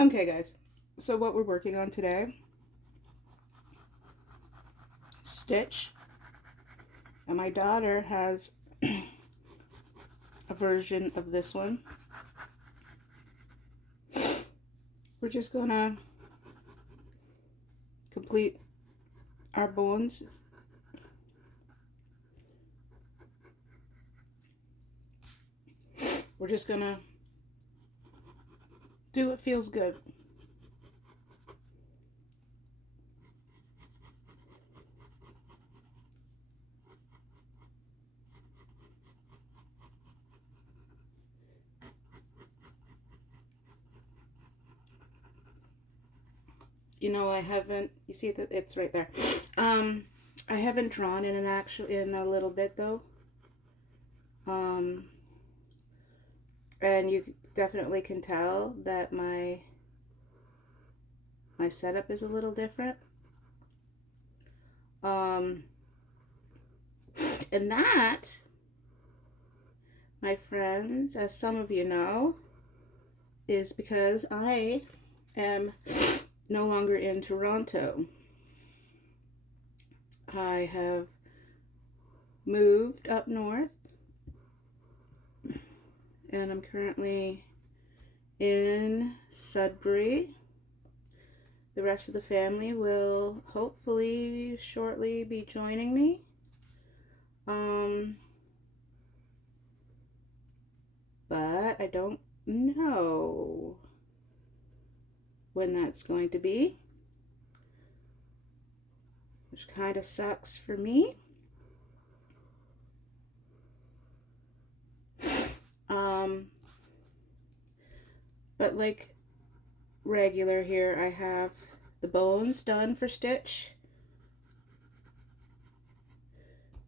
Okay, guys. So what we're working on today, Stitch. And my daughter has a version of this one. We're just gonna complete our bones. We're just gonna do what feels good. You know, I haven't, you see that it's right there. I haven't drawn in a little bit though. And you definitely can tell that my setup is a little different. And that, my friends, as some of you know, is because I am no longer in Toronto. I have moved up north and I'm currently in Sudbury. The rest of the family will hopefully shortly be joining me. But I don't know when that's going to be, which kind of sucks for me. But like regular here, I have the bones done for Stitch.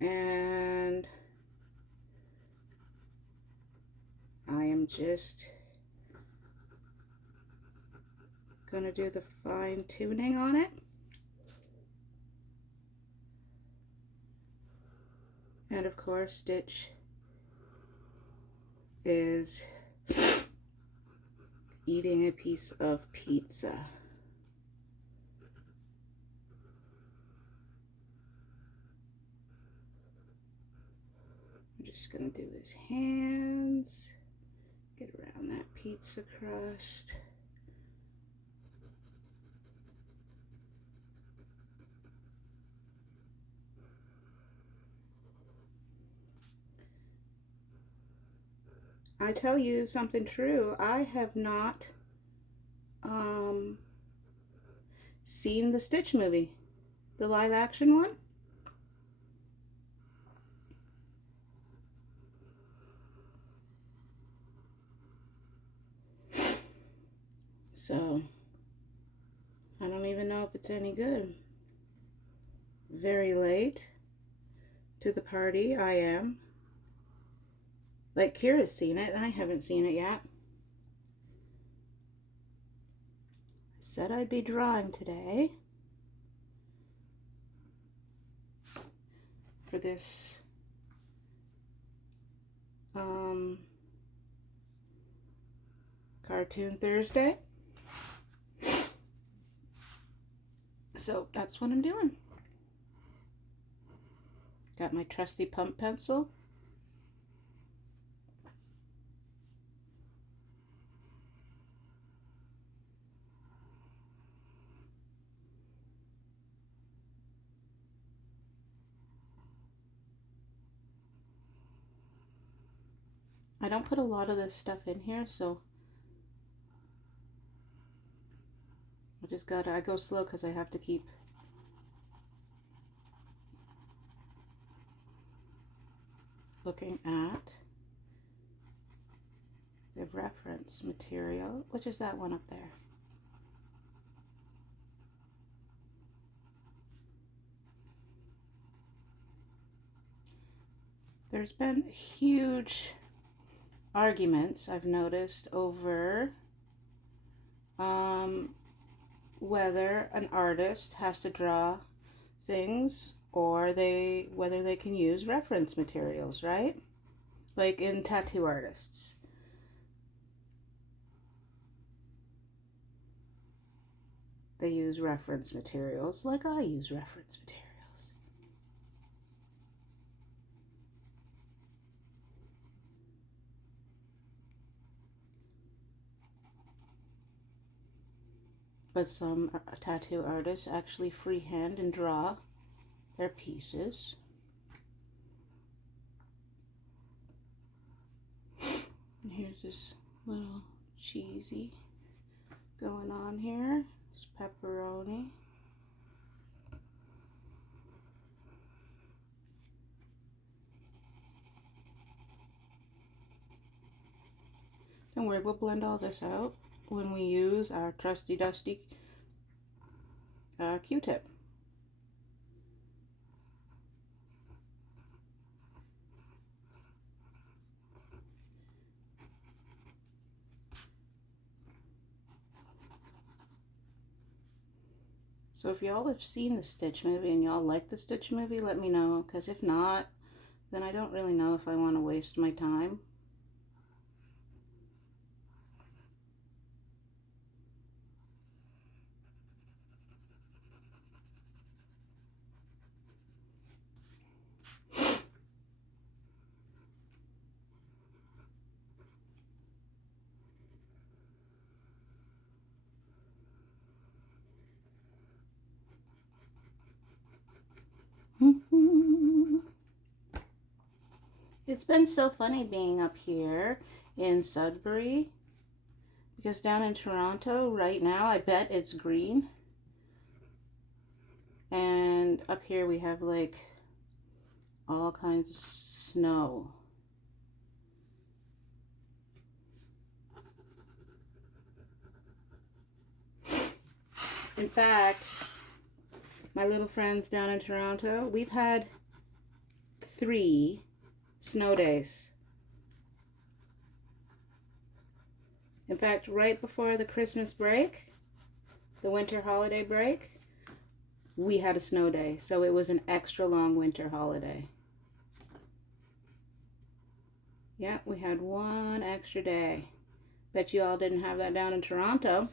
And I am just gonna do the fine tuning on it. And of course, Stitch is eating a piece of pizza. I'm just gonna do his hands, get around that pizza crust. I tell you something true, I have not seen the Stitch movie, the live action one. So I don't even know if it's any good. Very late to the party I am. Like Kira's seen it, I haven't seen it yet. I said I'd be drawing today for this Cartoon Thursday. So that's what I'm doing. Got my trusty pump pencil. I don't put a lot of this stuff in here, so I go slow because I have to keep looking at the reference material, which is that one up there. There's been huge arguments, I've noticed, over whether an artist has to draw things or whether they can use reference materials, right? Like in tattoo artists. they use reference materials like I use reference materials. But some tattoo artists actually freehand and draw their pieces. And here's this little cheesy going on here. It's pepperoni. Don't worry, we'll blend all this out when we use our trusty dusty Q-tip. So if y'all have seen the Stitch movie and y'all like the Stitch movie, let me know, because if not, then I don't really know if I want to waste my time. It's been so funny being up here in Sudbury, because down in Toronto right now I bet it's green, and up here we have like all kinds of snow. In fact, my little friends down in Toronto, we've had 3 snow days. In fact, right before the Christmas break, the winter holiday break, we had a snow day. So it was an extra long winter holiday. Yeah, we had 1 extra day. Bet you all didn't have that down in Toronto.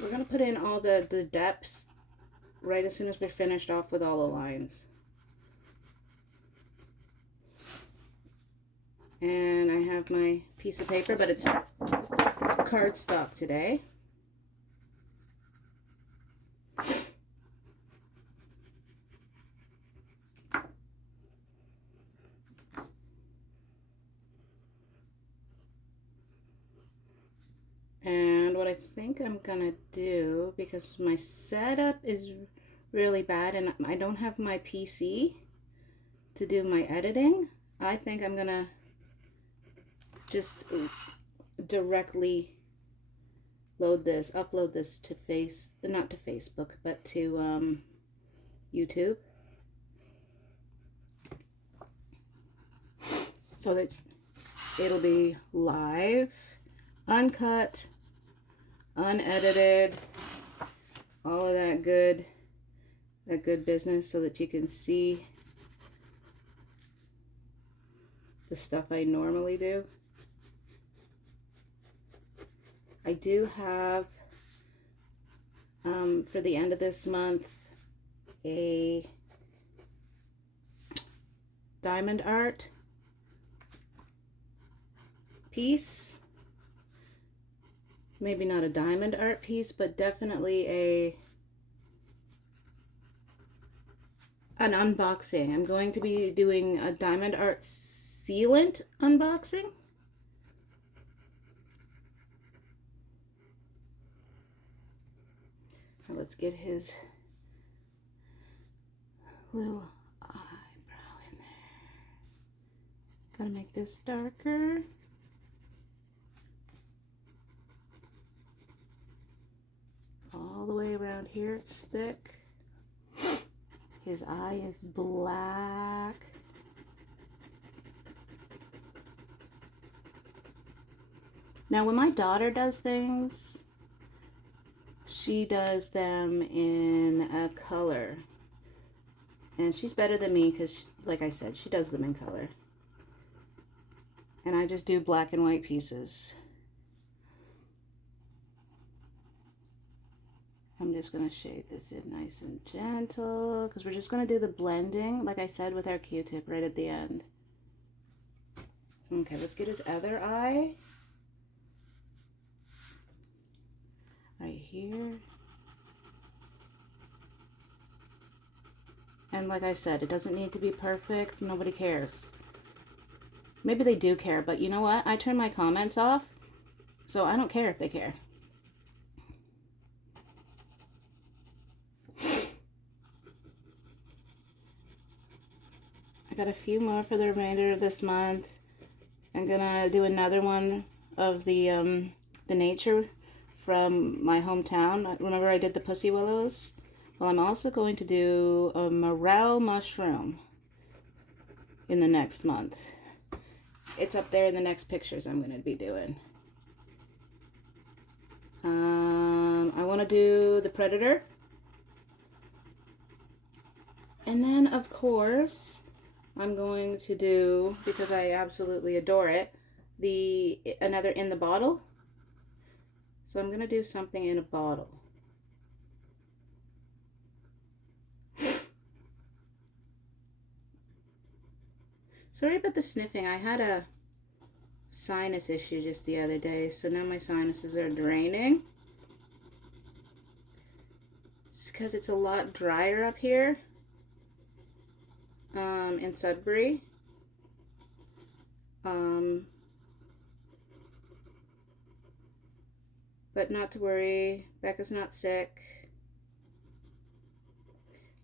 We're going to put in all the depth right as soon as we're finished off with all the lines. And I have my piece of paper, but it's cardstock today. And what I think I'm gonna do, because my setup is really bad and I don't have my PC to do my editing, I think I'm gonna just directly upload this to not to Facebook, but to YouTube, so that it'll be live, uncut, unedited, all of that good business, so that you can see the stuff I normally do. I do have, for the end of this month, a diamond art piece. Maybe not a diamond art piece, but definitely an unboxing. I'm going to be doing a diamond art sealant unboxing. Now let's get his little eyebrow in there. Gotta make this darker. All the way around here it's thick. His eye is black. Now when my daughter does things, She does them in a color. And she's better than me because, like I said, she does them in color. And I just do black and white pieces. I'm just going to shade this in nice and gentle because we're just going to do the blending, like I said, with our Q-tip right at the end. Okay, let's get his other eye. Right here. And like I said, it doesn't need to be perfect. Nobody cares. Maybe they do care, but you know what? I turn my comments off, so I don't care if they care. I got a few more for the remainder of this month. I'm gonna do another one of the nature from my hometown. Remember I did the pussy willows? Well, I'm also going to do a morel mushroom in the next month. It's up there in the next pictures I'm going to be doing. I want to do the predator. And then, of course, I'm going to do, because I absolutely adore it, another in the bottle. So I'm going to do something in a bottle. Sorry about the sniffing. I had a sinus issue just the other day, so now my sinuses are draining. It's because it's a lot drier up here in Sudbury. But not to worry, Becca's not sick.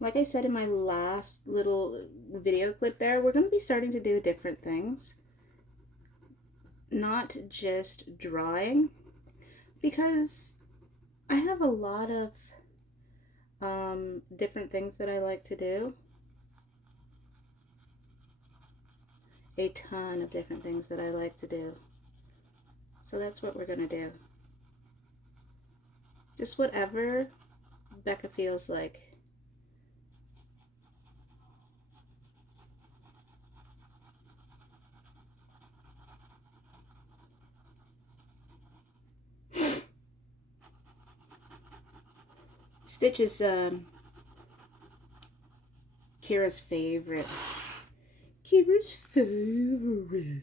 Like I said in my last little video clip there, we're going to be starting to do different things. Not just drawing, because I have a lot of different things that I like to do. A ton of different things that I like to do. So that's what we're going to do. Just whatever Becca feels like. Stitch is Kira's favorite. Kira's favorite.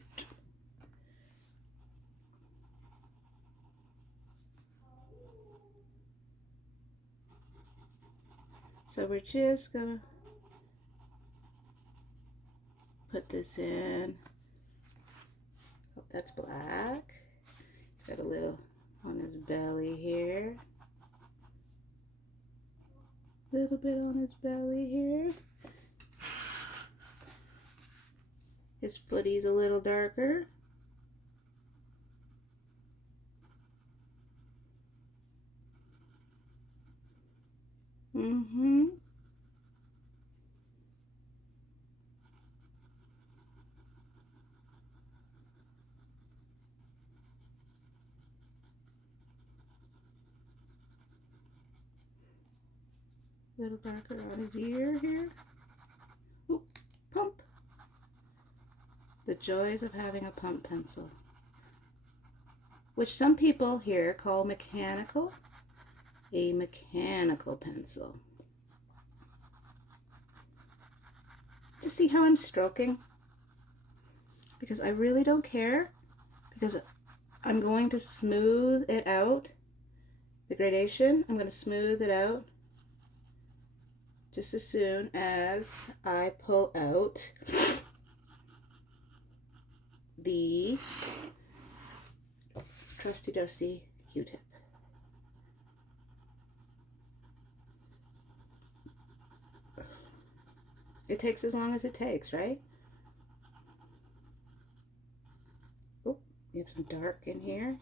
So we're just gonna put this in. Oh, that's black. He's got a little on his belly here. Little bit on his belly here. His footy's a little darker. Little darker on his ear here. Ooh, pump. The joys of having a pump pencil, which some people here call mechanical. A mechanical pencil. Just see how I'm stroking? Because I really don't care, because I'm going to smooth it out. The gradation, I'm going to smooth it out just as soon as I pull out the trusty dusty Q-tip. It takes as long as it takes, right? Oh, we have some dark in here.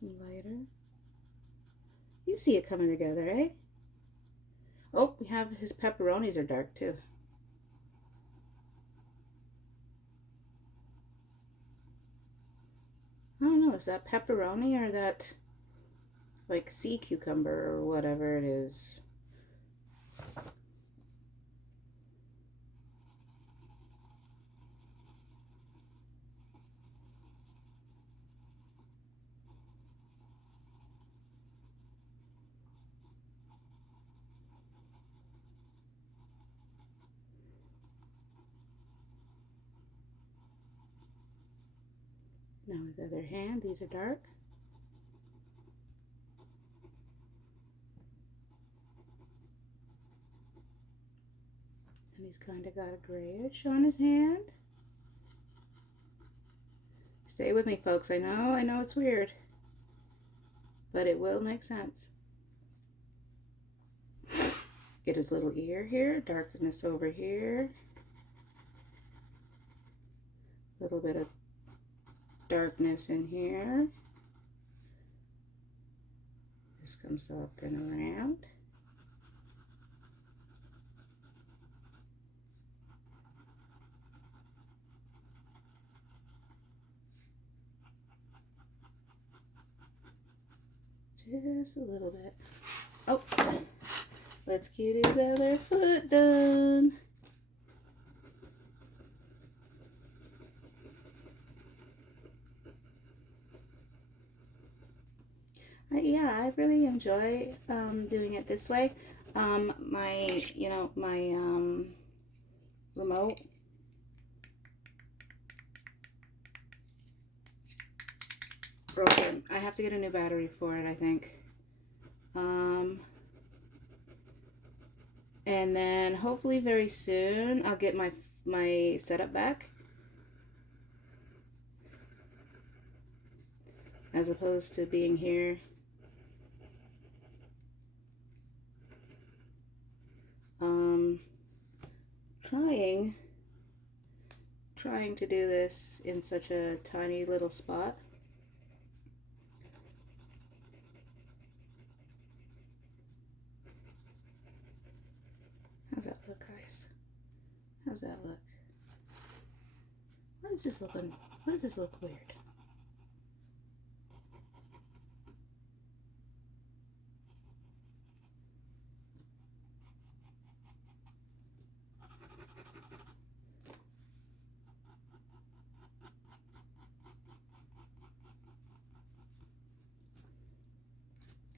Some lighter. You see it coming together, eh? Oh, we have his pepperonis are dark too. is that pepperoni or that like sea cucumber or whatever it is? Now his other hand, these are dark. And he's kind of got a grayish on his hand. Stay with me, folks. I know it's weird, but it will make sense. Get his little ear here, darkness over here. A little bit of darkness in here. This comes up and around. Just a little bit. Oh, let's get his other foot done. Yeah, I really enjoy doing it this way. My remote broken. I have to get a new battery for it, I think. And then hopefully very soon I'll get my setup back, as opposed to being here. Trying to do this in such a tiny little spot. How's that look, guys? How's that look? Why is this looking? Why does this look weird?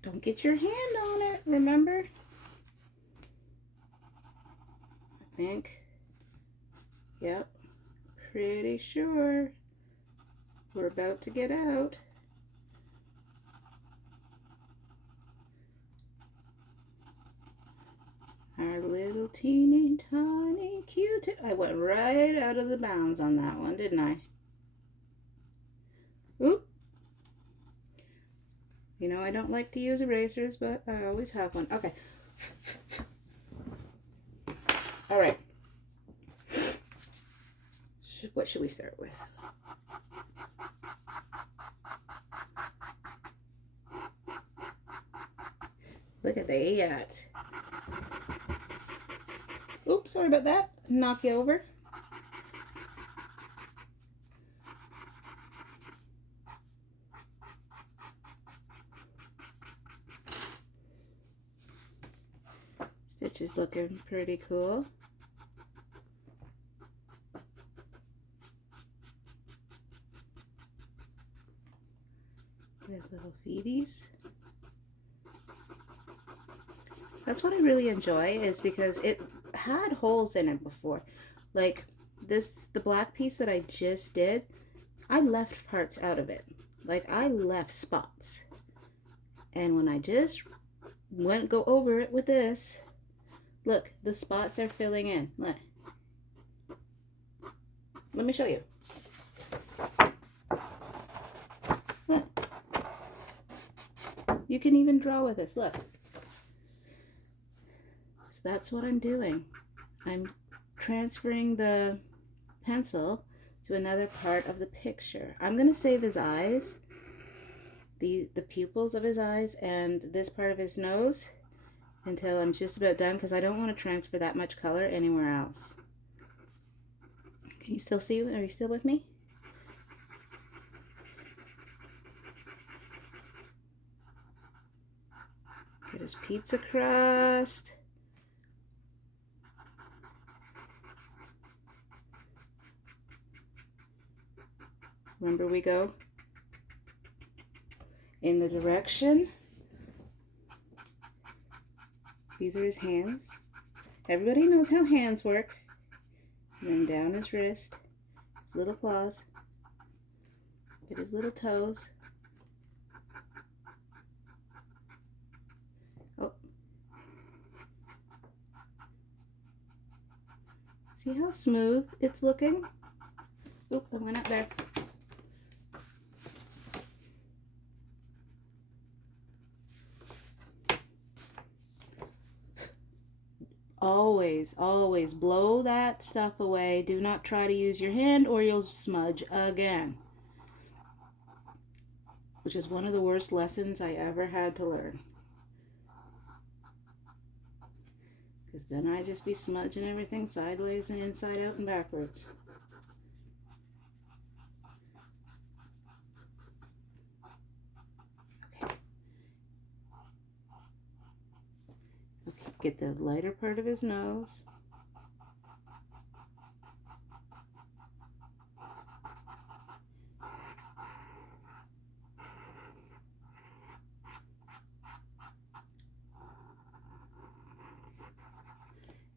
Don't get your hand on it, remember? I think. Yep. Pretty sure we're about to get out. Our little teeny tiny Q-tip. I went right out of the bounds on that one, didn't I? Oop. You know, I don't like to use erasers, but I always have one. Okay. All right. What should we start with? Look at that. Oops, sorry about that. Knock you over. Stitch is looking pretty cool. His little feeties. That's what I really enjoy, is because it had holes in it before. Like this, the black piece that I just did, I left parts out of it. Like I left spots. And when I just go over it with this, look, the spots are filling in. Look. Let me show you. Look. You can even draw with this, look. So that's what I'm doing. I'm transferring the pencil to another part of the picture. I'm going to save his eyes, the pupils of his eyes, and this part of his nose until I'm just about done, because I don't want to transfer that much color anywhere else. Can you still see? Are you still with me? his pizza crust. Remember, we go in the direction. These are his hands. Everybody knows how hands work. And then down his wrist, his little claws, get his little toes. Oh. See how smooth it's looking? Oop, I went up there. Always, always blow that stuff away. Do not try to use your hand or you'll smudge again. Which is one of the worst lessons I ever had to learn. Because then I'd just be smudging everything sideways and inside out and backwards. Get the lighter part of his nose.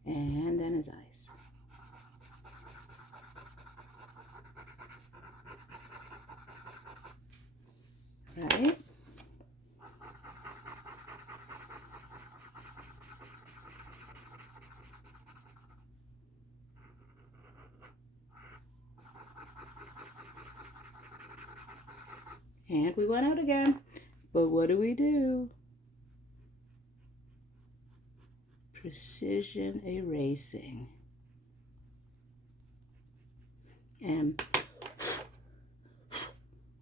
And then his eyes. Right? And we went out again. But what do? Precision erasing. And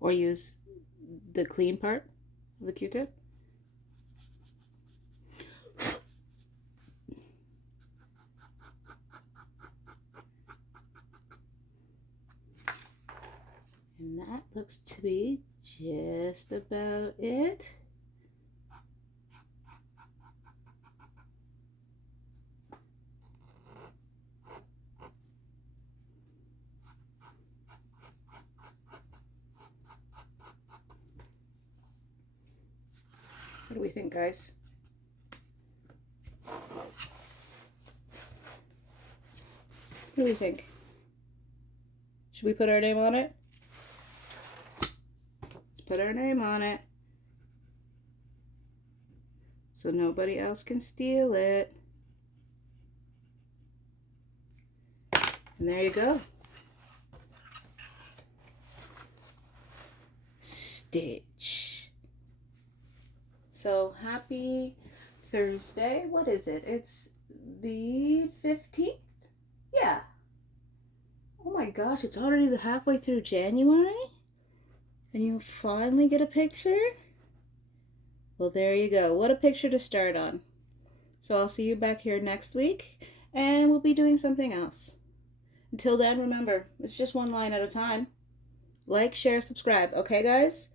or use the clean part of the Q-tip. And that looks to be just about it. What do we think, guys? What do we think? Should we put our name on it? Let's put our name on it so nobody else can steal it. And there you go. Stitch. So happy Thursday. What is it? It's the 15th? Yeah. Oh my gosh, it's already the halfway through January? And you finally get a picture? Well, there you go. What a picture to start on. So I'll see you back here next week, and we'll be doing something else. Until then, remember, it's just one line at a time. Like, share, subscribe. Okay, guys?